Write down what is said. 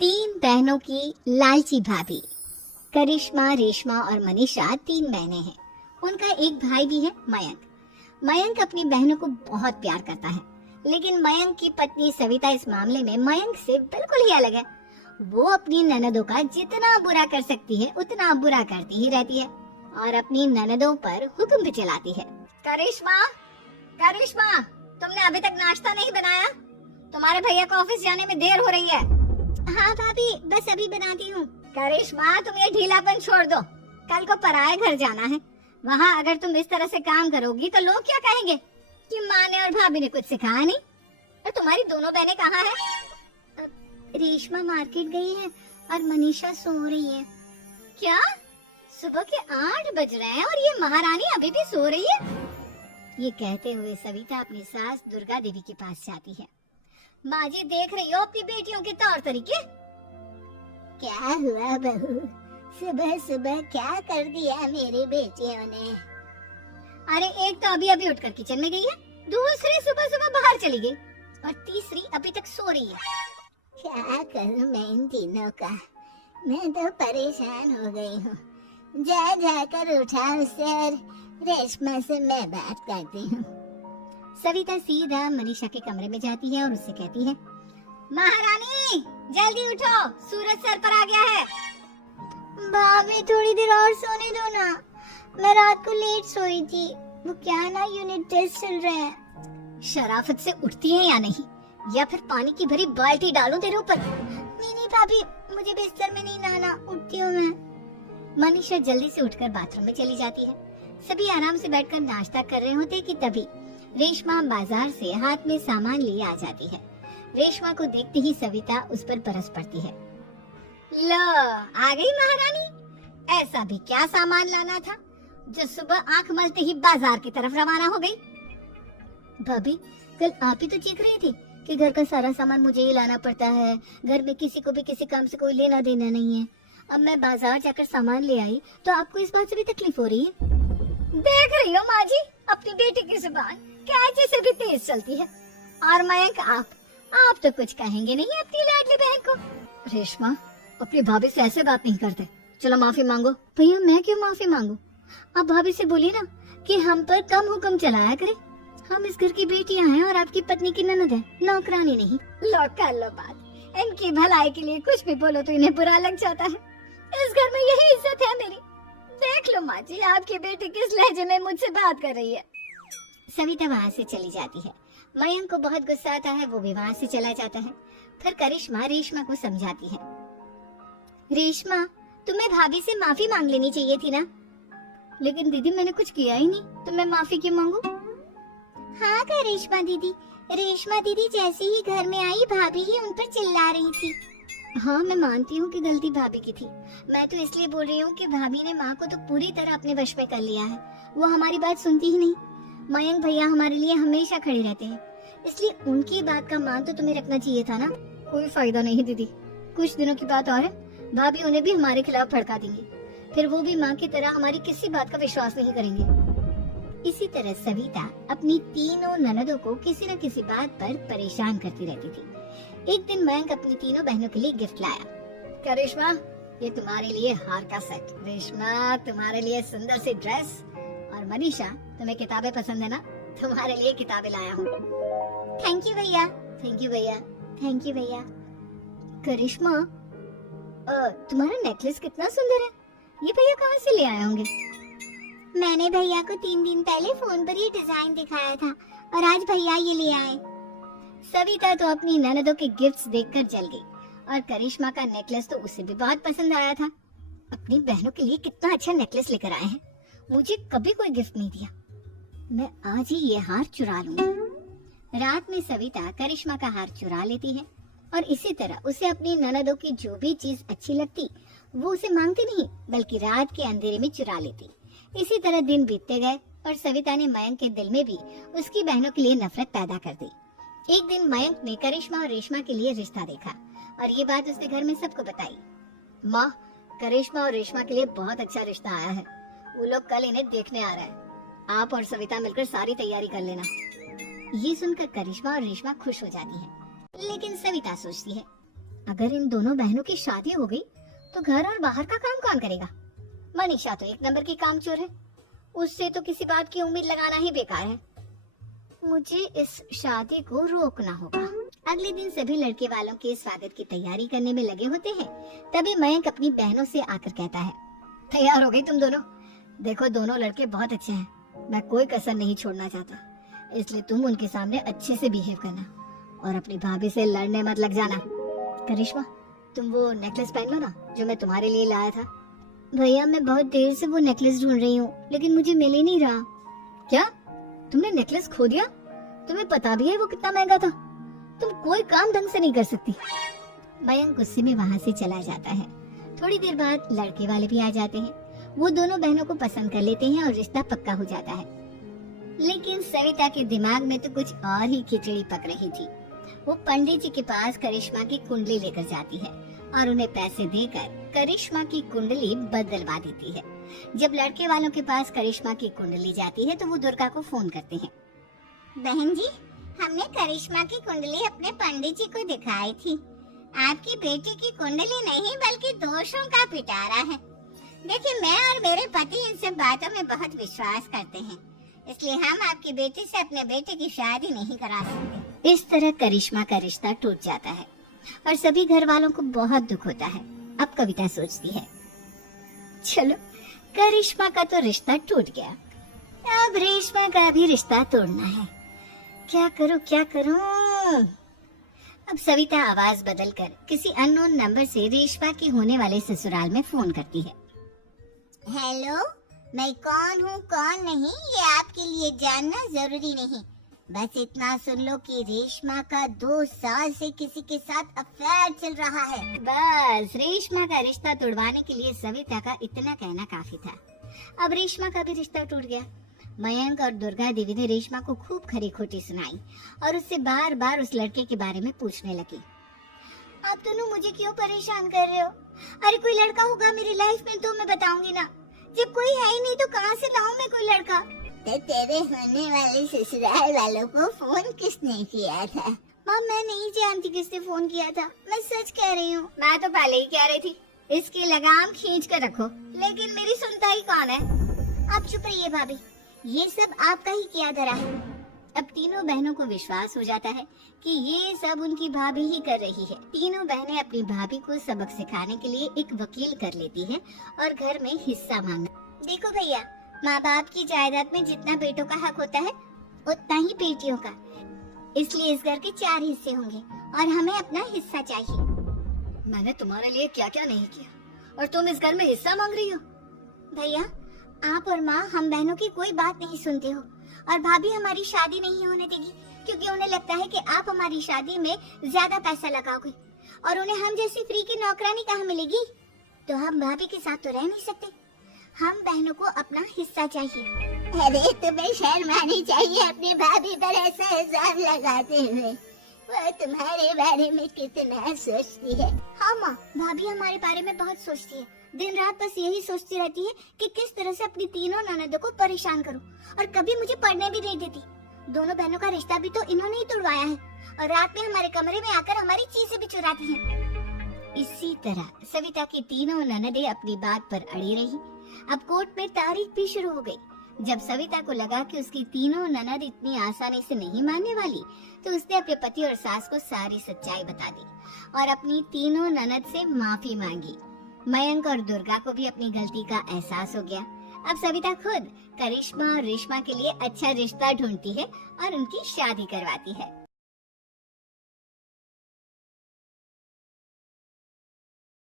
तीन बहनों की लालची भाभी। करिश्मा, रेशमा और मनीषा तीन बहनें हैं। उनका एक भाई भी है, मयंक। मयंक अपनी बहनों को बहुत प्यार करता है, लेकिन मयंक की पत्नी सविता इस मामले में मयंक से बिल्कुल ही अलग है। वो अपनी ननदों का जितना बुरा कर सकती है उतना बुरा करती ही रहती है और अपनी ननदों पर हुक्म भी चलाती है। करिश्मा, करिश्मा, तुमने अभी तक नाश्ता नहीं बनाया? तुम्हारे भैया को ऑफिस जाने में देर हो रही है। हाँ भाभी, बस अभी बनाती हूँ। करिश्मा, तुम ये ढीलापन छोड़ दो। कल को पराये घर जाना है। वहाँ अगर तुम इस तरह से काम करोगी तो लोग क्या कहेंगे कि माँ ने और भाभी ने कुछ सिखाया नहीं। और तुम्हारी दोनों बहनें कहाँ हैं? रेशमा मार्केट गई है और मनीषा सो रही है। क्या? सुबह के 8 बज रहे हैं और ये महारानी अभी भी सो रही है? ये कहते हुए सविता अपनी सास दुर्गा देवी के पास जाती है। माँ जी, देख रही हो अपनी बेटियों के तौर तरीके? क्या हुआ बहू, सुबह सुबह क्या कर दिया मेरी बेटियों ने? अरे एक तो अभी अभी उठकर किचन में गई है, दूसरी सुबह सुबह बाहर चली गई और तीसरी अभी तक सो रही है। क्या करूं मैं इन तीनों का? मैं तो परेशान हो गई हूँ। जा जाकर उठा उसे और रेशमा से मैं बात करती हूँ। सविता सीधा मनीषा के कमरे में जाती है और उससे कहती है, महारानी जल्दी उठो, सूरज सर पर आ गया है। भाभी थोड़ी देर और सोने दो ना, मैं रात को लेट सोई थी। वो क्या ना यूनिट टेस्ट चल रहे हैं। शराफत से उठती है या नहीं, या फिर पानी की भरी बाल्टी डालूं तेरे ऊपर? नहीं भाभी, मुझे बिस्तर में नहीं लाना, उठती हूँ मैं। मनीषा जल्दी से उठकर बाथरूम में चली जाती है। सभी आराम से बैठकर नाश्ता कर रहे होते कि तभी रेशमा बाजार से हाथ में सामान लिए आ जाती है। रेशमा को देखते ही सविता उस पर बरस पड़ती है। लो, आ गई महारानी। ऐसा भी क्या सामान लाना था जो सुबह आंख मलते ही बाजार की तरफ रवाना हो गई? भाभी, कल आप ही तो चीख रही थी कि घर का सारा सामान मुझे ही लाना पड़ता है, घर में किसी को भी किसी काम से कोई लेना देना नहीं है। अब मैं बाजार जाकर सामान ले आई तो आपको इस बात से भी तकलीफ हो रही है? देख रही हो माँ जी, अपनी बेटी की जुबान कैंची से भी तेज चलती है। और मयंक, आप तो कुछ कहेंगे नहीं अपनी लाडली बहन को। रेशमा, अपनी भाभी से ऐसे बात नहीं करते। चलो माफी मांगो। भैया, मैं क्यों माफी मांगू? आप भाभी से बोलिए ना कि हम पर कम हुक्म चलाया करे। हम इस घर की बेटियां हैं और आपकी पत्नी की ननद है, नौकरानी नहीं। लो कर लो बात। इनकी भलाई के लिए कुछ भी बोलो तो इन्हें बुरा लग जाता है। इस घर में यही इज्जत है मेरी। देख लो माँ जी, आपकी बेटी किस लहजे में मुझसे बात कर रही है। सविता वहाँ से चली जाती है। मयंक को बहुत गुस्सा आता है, वो भी वहाँ से चला जाता है। फिर करिश्मा रेशमा को समझाती है, रेशमा, तुम्हें भाभी से माफी मांग लेनी चाहिए थी ना। लेकिन दीदी, मैंने कुछ किया ही नहीं, तो मैं माफी क्यों मांगू? हाँ करिश्मा दीदी, रेशमा दीदी जैसे ही घर में आई भाभी ही उन पर चिल्ला रही थी। हाँ, मैं मानती हूँ कि गलती भाभी की थी। मैं तो इसलिए बोल रही हूँ कि भाभी ने माँ को तो पूरी तरह अपने वश में कर लिया है। वो हमारी बात सुनती ही नहीं। मयंक भैया हमारे लिए हमेशा खड़े रहते हैं, इसलिए उनकी बात का मान तो तुम्हें रखना चाहिए था ना। कोई फायदा नहीं दीदी, कुछ दिनों की बात और है, भाभी उन्हें भी हमारे खिलाफ भड़का देंगी। फिर वो भी माँ की तरह हमारी किसी बात का विश्वास नहीं करेंगे। इसी तरह सविता अपनी तीनों ननदों को किसी न किसी बात पर परेशान करती रहती थी। एक दिन मयंक अपनी तीनों बहनों के लिए गिफ्ट लाया। करिश्मा, ये तुम्हारे लिए हार का सेट। रेशमा, तुम्हारे लिए सुंदर सी ड्रेस। और मनीषा, तुम्हें किताबें पसंद है ना, तुम्हारे लिए किताबें लाया हूँ। थैंक यू भैया। थैंक यू भैया। थैंक यू भैया। करिश्मा, तुम्हारा नेकलेस कितना सुंदर है, ये भैया कहाँ से ले आए होंगे? मैंने भैया को 3 दिन पहले फोन पर ये डिजाइन दिखाया था और आज भैया ये ले आए। सविता तो अपनी ननदों के गिफ्ट्स देखकर जल गई और करिश्मा का नेकलेस तो उसे भी बहुत पसंद आया था। अपनी बहनों के लिए कितना अच्छा नेकलेस लेकर आए हैं, मुझे कभी कोई गिफ्ट नहीं दिया। मैं आज ही ये हार चुरा लूंगी। रात में सविता करिश्मा का हार चुरा लेती है और इसी तरह उसे अपनी ननदों की जो भी चीज अच्छी लगती वो उसे मांगती नहीं, बल्कि रात के अंधेरे में चुरा लेती। इसी तरह दिन बीतते गए और सविता ने मयंक के दिल में भी उसकी बहनों के लिए नफरत पैदा कर दी। एक दिन मयंक ने करिश्मा और रेशमा के लिए रिश्ता देखा और ये बात उसने घर में सबको बताई। माँ, करिश्मा और रेशमा के लिए बहुत अच्छा रिश्ता आया है। वो लोग कल इन्हें देखने आ रहे हैं। आप और सविता मिलकर सारी तैयारी कर लेना। ये सुनकर करिश्मा और रेशमा खुश हो जाती है, लेकिन सविता सोचती है, अगर इन दोनों बहनों की शादी हो गई तो घर और बाहर का काम कौन करेगा? मनीषा तो एक नंबर की कामचोर है, उससे तो किसी बात की उम्मीद लगाना ही बेकार है। मुझे इस शादी को रोकना होगा। अगले दिन सभी लड़के वालों के स्वागत की तैयारी करने में लगे होते हैं। तभी मयंक अपनी बहनों से आकर कहता है, तैयार हो गई तुम दोनों? देखो दोनों लड़के बहुत अच्छे हैं, मैं कोई कसर नहीं छोड़ना चाहता, इसलिए तुम उनके सामने अच्छे से बिहेव करना और अपनी भाभी से लड़ने मत लग जाना। करिश्मा, तुम वो नेकलेस पहन लो ना जो मैं तुम्हारे लिए लाया था। भैया मैं बहुत देर से वो नेकलेस ढूंढ रही हूँ, लेकिन मुझे मिल ही नहीं रहा। क्या तुमने नेकलेस खो दिया? तुम्हें पता भी है वो कितना महंगा था? तुम कोई काम ढंग से नहीं कर सकती। मयंक गुस्से में वहाँ से चला जाता है। थोड़ी देर बाद लड़के वाले भी आ जाते हैं। वो दोनों बहनों को पसंद कर लेते हैं और रिश्ता पक्का हो जाता है। लेकिन सविता के दिमाग में तो कुछ और ही खिचड़ी पक रही थी। वो पंडित जी के पास करिश्मा की कुंडली लेकर जाती है और उन्हें पैसे देकर करिश्मा की कुंडली बदलवा देती है। जब लड़के वालों के पास करिश्मा की कुंडली जाती है तो वो दुर्गा को फोन करते हैं। बहन जी, हमने करिश्मा की कुंडली अपने पंडित जी को दिखाई थी। आपकी बेटी की कुंडली नहीं बल्कि दोषों का पिटारा है। देखिए, मैं और मेरे पति इन सब बातों में बहुत विश्वास करते हैं, इसलिए हम आपकी बेटी से अपने बेटे की शादी नहीं करा सकते। इस तरह करिश्मा का रिश्ता टूट जाता है और सभी घर वालों को बहुत दुख होता है। अब कविता सोचती है, चलो करिश्मा का तो रिश्ता टूट गया, अब रेशमा का भी रिश्ता तोड़ना है। क्या करूं क्या करूं? अब सविता आवाज बदलकर किसी अननोन नंबर से रेशमा के होने वाले ससुराल में फोन करती है। हेलो, मैं कौन हूँ कौन नहीं ये आपके लिए जानना जरूरी नहीं, बस इतना सुन लो कि रेशमा का 2 साल से किसी के साथ अफेयर चल रहा है। बस रेशमा का रिश्ता तोड़वाने के लिए सविता का इतना कहना काफी था। अब रेशमा का भी रिश्ता टूट गया। मयंक और दुर्गा देवी ने रेशमा को खूब खरी खोटी सुनाई और उससे बार बार उस लड़के के बारे में पूछने लगी। आप दोनों मुझे क्यों परेशान कर रहे हो? अरे कोई लड़का होगा मेरी लाइफ में तो मैं बताऊंगी ना, जब कोई है ही नहीं तो कहाँ से लाऊं मैं कोई लड़का? तो तेरे होने वाले ससुराल वालों को फोन किसने किया था? माँ मैं नहीं जानती किसने फोन किया था, मैं सच कह रही हूँ। मैं तो पहले ही कह रही थी इसकी लगाम खींच कर रखो, लेकिन मेरी सुनता ही कौन है? आप चुप रहिए भाभी, ये सब आपका ही किया धरा है। अब तीनों बहनों को विश्वास हो जाता है कि ये सब उनकी भाभी ही कर रही है। तीनों बहनें अपनी भाभी को सबक सिखाने के लिए एक वकील कर लेती हैं और घर में हिस्सा मांगना। देखो भैया, माँ बाप की जायदाद में जितना बेटों का हक होता है उतना ही बेटियों का, इसलिए इस घर के 4 हिस्से होंगे और हमें अपना हिस्सा चाहिए। मैंने तुम्हारे लिए क्या क्या नहीं किया और तुम इस घर में हिस्सा मांग रही हो? भैया, आप और माँ हम बहनों की कोई बात नहीं सुनते हो और भाभी हमारी शादी नहीं होने देगी क्योंकि उन्हें लगता है कि आप हमारी शादी में ज्यादा पैसा लगाओगे और उन्हें हम जैसी फ्री की नौकरानी कहाँ मिलेगी। तो हम भाभी के साथ तो रह नहीं सकते, हम बहनों को अपना हिस्सा चाहिए। अरे तुम्हें शर्म आनी चाहिए अपनी भाभी पर ऐसा इल्जाम लगाते हुए, वो तुम्हारे बारे में कितना सोचती है। हाँ माँ, भाभी हमारे बारे में बहुत सोचती है, दिन रात बस यही सोचती रहती है कि किस तरह से अपनी तीनों ननदों को परेशान करूं और कभी मुझे पढ़ने भी नहीं देती। दोनों बहनों का रिश्ता भी तो इन्होंने ही तोड़वाया है और रात में हमारे कमरे में आकर हमारी चीजें भी चुराती हैं। इसी तरह सविता की तीनों ननदें अपनी बात पर अड़ी रही। अब कोर्ट में तारीख भी शुरू हो गई। जब सविता को लगा कि उसकी तीनों ननद इतनी आसानी से नहीं मानने वाली, तो उसने अपने पति और सास को सारी सच्चाई बता दी और अपनी तीनों ननद से माफी मांगी। मयंक और दुर्गा को भी अपनी गलती का एहसास हो गया। अब सविता खुद करिश्मा और रेशमा के लिए अच्छा रिश्ता ढूंढती है और उनकी शादी करवाती है।